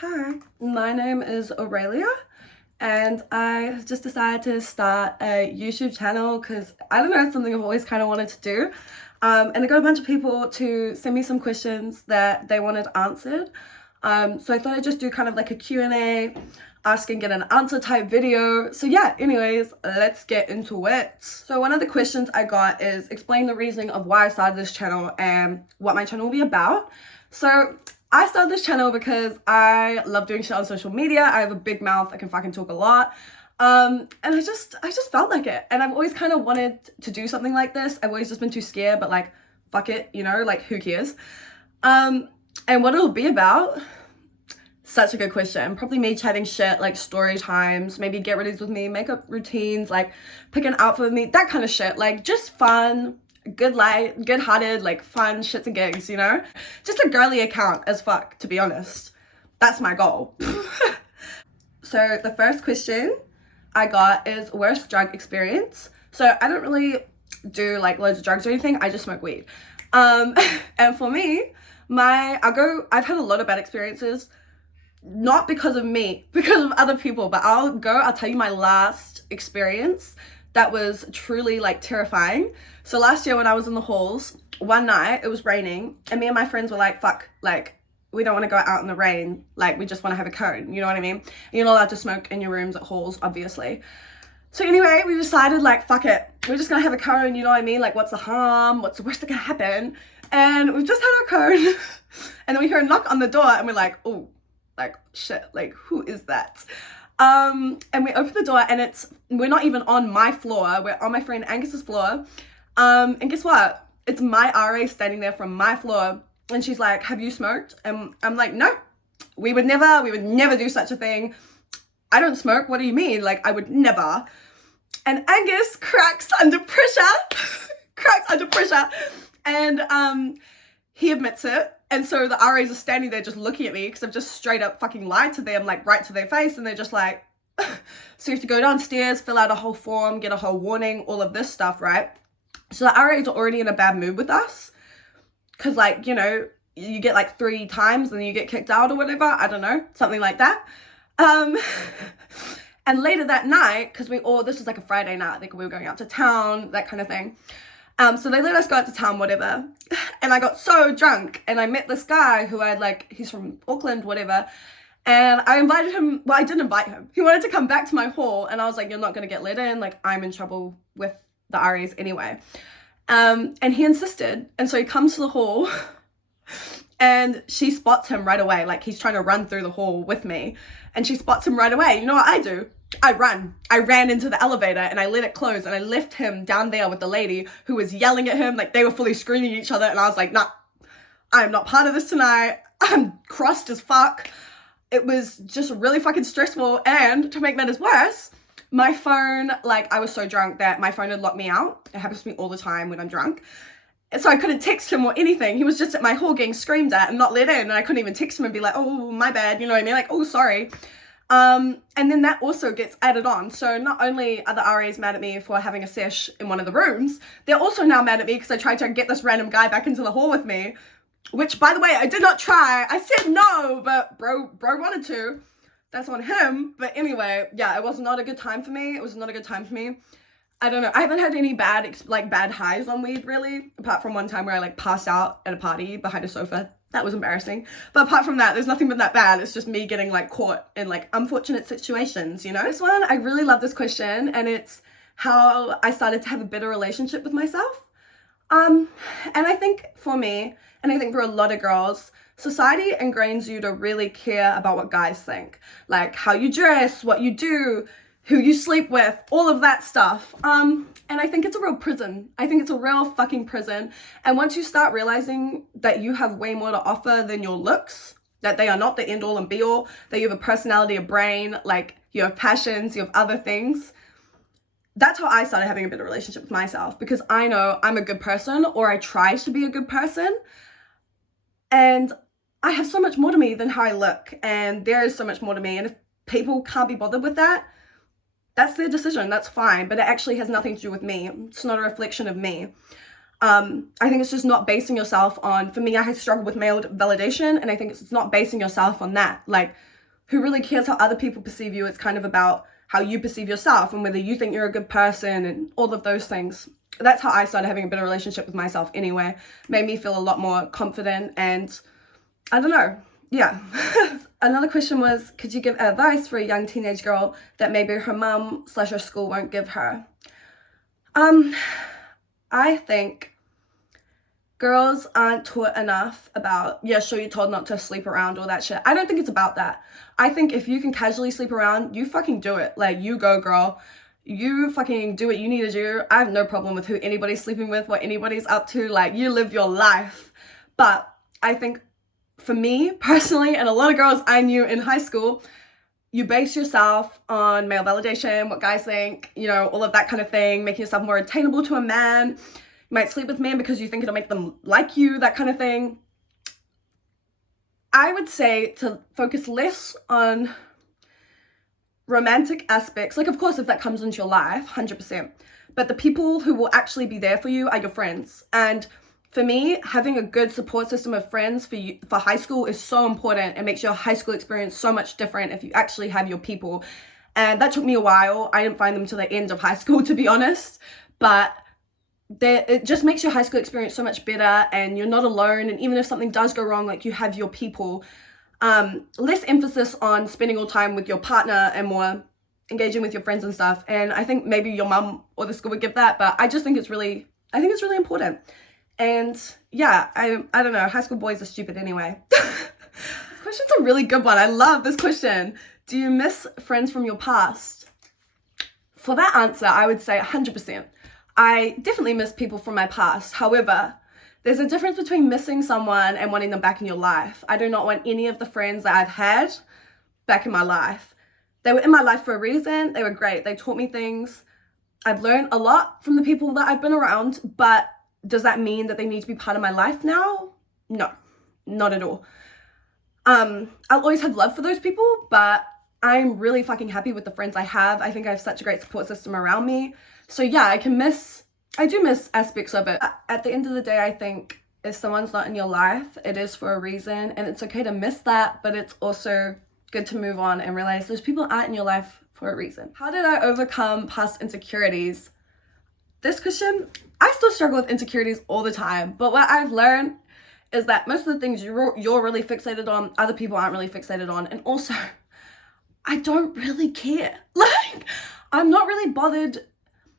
Hi, my name is Aurelia and I have just decided to start a YouTube channel because I don't know, it's something I've always kind of wanted to do. And I got a bunch of people to send me some questions that they wanted answered. So I thought I'd just do kind of like a Q&A, ask and get an answer type video. So yeah, anyways, let's get into it. So one of the questions I got is explain the reasoning of why I started this channel and what my channel will be about. So I started this channel because I love doing shit on social media. I have a big mouth, I can fucking talk a lot. And I just felt like it. And I've always kind of wanted to do something like this. I've always just been too scared, but like, fuck it, you know, like who cares? And what it'll be about, such a good question. Probably me chatting shit, like story times, maybe get readies with me, makeup routines, like pick an outfit with me, that kind of shit. Like just fun, good-hearted, like fun shits and gigs, you know? Just a girly account as fuck, to be honest. That's my goal. So the first question I got is worst drug experience. So I don't really do like loads of drugs or anything. I just smoke weed. And for me, I've had a lot of bad experiences, not because of me, because of other people, but I'll tell you my last experience that was truly like terrifying. So last year when I was in the halls, one night it was raining and me and my friends were like, fuck, like we don't want to go out in the rain, like we just want to have a cone, you know what I mean? And you're not allowed to smoke in your rooms at halls, obviously. So anyway, we decided like, fuck it, we're just gonna have a cone, you know what I mean? Like what's the harm? What's the worst that can happen? And we've just had our cone and then we hear a knock on the door and we're like, oh, like shit, like who is that? And we open the door and we're not even on my floor, we're on my friend Angus's floor. And guess what? It's my RA standing there from my floor and she's like, have you smoked? And I'm like, no, we would never do such a thing. I don't smoke, what do you mean? Like I would never. And Angus cracks under pressure, and he admits it. And so the RAs are standing there just looking at me because I've just straight up fucking lied to them, like right to their face. And they're just like, so you have to go downstairs, fill out a whole form, get a whole warning, all of this stuff, right? So the RAs are already in a bad mood with us. Because like, you know, you get like 3 times and then you get kicked out or whatever. I don't know, something like that. And later that night, because this was like a Friday night, I think we were going out to town, that kind of thing. So they let us go out to town, whatever. And I got so drunk and I met this guy who he's from Auckland, whatever. And I invited him, well, I didn't invite him. He wanted to come back to my hall and I was like, you're not going to get let in. Like I'm in trouble with the RAs anyway. And he insisted. And so he comes to the hall and she spots him right away. Like he's trying to run through the hall with me and she spots him right away. You know what I do? I ran into the elevator and I let it close and I left him down there with the lady who was yelling at him. Like they were fully screaming at each other and I was like, nah, I'm not part of this tonight. I'm crossed as fuck. It was just really fucking stressful. And to make matters worse, my phone, like I was so drunk that my phone had locked me out. It happens to me all the time when I'm drunk. And so I couldn't text him or anything. He was just at my hall getting screamed at and not let in. And I couldn't even text him and be like, oh, my bad. You know what I mean? Like, oh, sorry. And then that also gets added on. So not only are the RAs mad at me for having a sesh in one of the rooms, they're also now mad at me because I tried to get this random guy back into the hall with me, which by the way, I did not try. I said no, but bro wanted to. That's on him. But anyway, yeah, it was not a good time for me. It was not a good time for me. I don't know. I haven't had any bad highs on weed really, apart from one time where I like passed out at a party behind a sofa. That was embarrassing. But apart from that, there's nothing been that bad. It's just me getting like caught in like unfortunate situations, you know? This one, I really love this question and it's how I started to have a better relationship with myself. And I think for me, and I think for a lot of girls, society ingrains you to really care about what guys think. Like how you dress, what you do, who you sleep with, all of that stuff. And I think it's a real prison. I think it's a real fucking prison. And once you start realizing that you have way more to offer than your looks, that they are not the end all and be all, that you have a personality, a brain, like you have passions, you have other things. That's how I started having a better relationship with myself because I know I'm a good person or I try to be a good person. And I have so much more to me than how I look. And there is so much more to me. And if people can't be bothered with that, that's their decision, that's fine, but it actually has nothing to do with me. It's not a reflection of me. I think it's just not basing yourself on, for me, I struggle with male validation, and I think it's not basing yourself on that. Like, who really cares how other people perceive you? It's kind of about how you perceive yourself and whether you think you're a good person and all of those things. That's how I started having a better relationship with myself anyway. Made me feel a lot more confident, and I don't know. Yeah. Another question was, could you give advice for a young teenage girl that maybe her mum/her school won't give her? I think girls aren't taught enough about, yeah, sure, you're told not to sleep around, all that shit. I don't think it's about that. I think if you can casually sleep around, you fucking do it. Like, you go, girl. You fucking do what you need to do. I have no problem with who anybody's sleeping with, what anybody's up to. Like, you live your life. But I think for me personally, and a lot of girls I knew in high school, you base yourself on male validation, what guys think, you know, all of that kind of thing, making yourself more attainable to a man. You might sleep with men because you think it'll make them like you, that kind of thing. I would say to focus less on romantic aspects. Like, of course, if that comes into your life, 100%. But the people who will actually be there for you are your friends. And for me, having a good support system of friends for high school is so important. It makes your high school experience so much different if you actually have your people. And that took me a while. I didn't find them till the end of high school, to be honest. But it just makes your high school experience so much better, and you're not alone. And even if something does go wrong, like, you have your people. Less emphasis on spending all time with your partner and more engaging with your friends and stuff. And I think maybe your mum or the school would give that, but I just think it's really important. And yeah, I don't know, high school boys are stupid anyway. This question's a really good one. I love this question. Do you miss friends from your past? For that answer, I would say 100%. I definitely miss people from my past. However, there's a difference between missing someone and wanting them back in your life. I do not want any of the friends that I've had back in my life. They were in my life for a reason. They were great. They taught me things. I've learned a lot from the people that I've been around, but does that mean that they need to be part of my life now? No, not at all. I'll always have love for those people, but I'm really fucking happy with the friends I have. I think I have such a great support system around me. So yeah, I do miss aspects of it. At the end of the day, I think if someone's not in your life, it is for a reason, and it's okay to miss that, but it's also good to move on and realize those people aren't in your life for a reason. How did I overcome past insecurities? This question, I still struggle with insecurities all the time, but what I've learned is that most of the things you're really fixated on, other people aren't really fixated on. And also, I don't really care. Like, I'm not really bothered.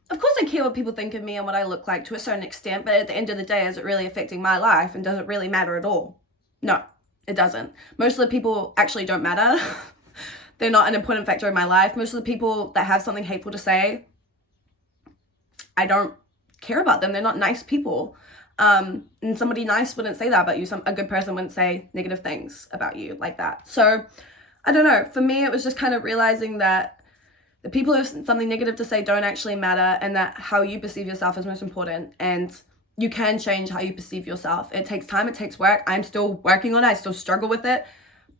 Of course I care what people think of me and what I look like to a certain extent, but at the end of the day, is it really affecting my life, and does it really matter at all? No, it doesn't. Most of the people actually don't matter. They're not an important factor in my life. Most of the people that have something hateful to say, I don't care about them. They're not nice people. And somebody nice wouldn't say that about you. A good person wouldn't say negative things about you like that. So I don't know. For me, it was just kind of realizing that the people who have something negative to say don't actually matter, and that how you perceive yourself is most important. And you can change how you perceive yourself. It takes time. It takes work. I'm still working on it. I still struggle with it.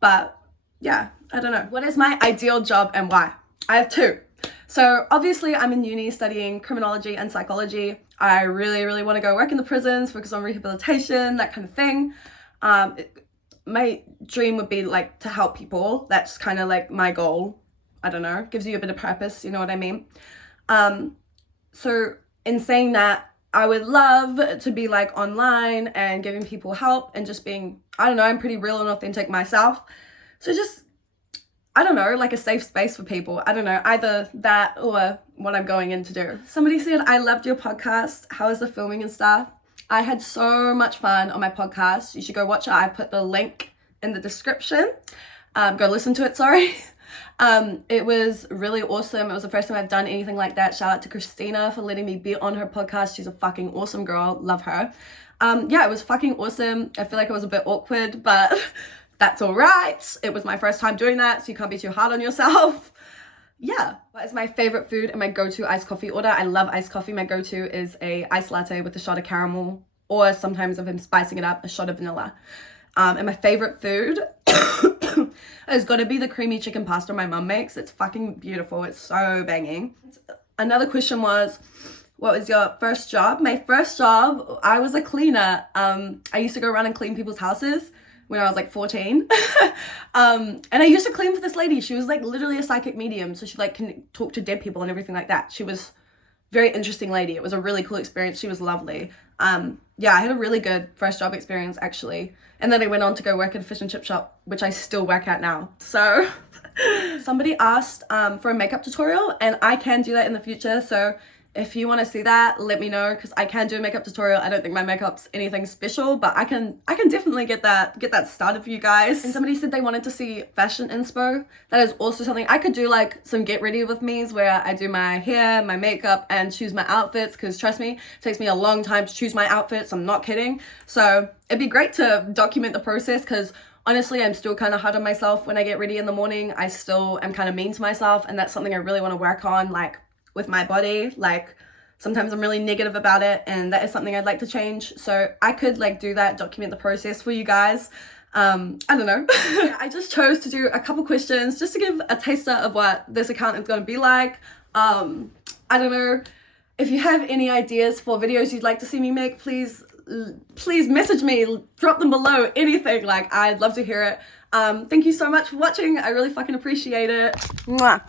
But yeah, I don't know. What is my ideal job and why? I have two. So obviously I'm in uni studying criminology and psychology. I really, really want to go work in the prisons, focus on rehabilitation, that kind of thing. My dream would be like to help people. That's kind of like my goal. I don't know, gives you a bit of purpose, you know what I mean? So in saying that, I would love to be like online and giving people help and just being, I don't know, I'm pretty real and authentic myself. So just, I don't know, like a safe space for people. I don't know, either that or what I'm going in to do. Somebody said, I loved your podcast. How is the filming and stuff? I had so much fun on my podcast. You should go watch it. I put the link in the description. Go listen to it, sorry. It was really awesome. It was the first time I've done anything like that. Shout out to Christina for letting me be on her podcast. She's a fucking awesome girl. Love her. Yeah, it was fucking awesome. I feel like it was a bit awkward, but that's all right. It was my first time doing that, so you can't be too hard on yourself. Yeah. What is my favorite food and my go-to iced coffee order? I love iced coffee. My go-to is a iced latte with a shot of caramel, or sometimes if I'm spicing it up, a shot of vanilla. And my favorite food has got to be the creamy chicken pasta my mum makes. It's fucking beautiful. It's so banging. Another question was, What was your first job? My first job, I was a cleaner. I used to go around and clean people's houses when I was like 14. And I used to clean for this lady. She was like literally a psychic medium. So she like can talk to dead people and everything like that. She was very interesting lady. It was a really cool experience. She was lovely. Yeah, I had a really good first job experience actually. And then I went on to go work at a fish and chip shop, which I still work at now. So somebody asked for a makeup tutorial, and I can do that in the future. So if you want to see that, let me know, because I can do a makeup tutorial. I don't think my makeup's anything special, but I can definitely get that started for you guys. And somebody said they wanted to see fashion inspo. That is also something I could do, like some get ready with me's where I do my hair, my makeup, and choose my outfits, because trust me, it takes me a long time to choose my outfits. I'm not kidding. So it'd be great to document the process, because honestly, I'm still kind of hard on myself when I get ready in the morning. I still am kind of mean to myself, and that's something I really want to work on, like with my body. Like sometimes I'm really negative about it, and that is something I'd like to change. So I could like do that, document the process for you guys. I don't know. Yeah, I just chose to do a couple questions just to give a taster of what this account is going to be like. I don't know. If you have any ideas for videos you'd like to see me make, please message me, drop them below, anything. Like, I'd love to hear it. Thank you so much for watching. I really fucking appreciate it. Mwah.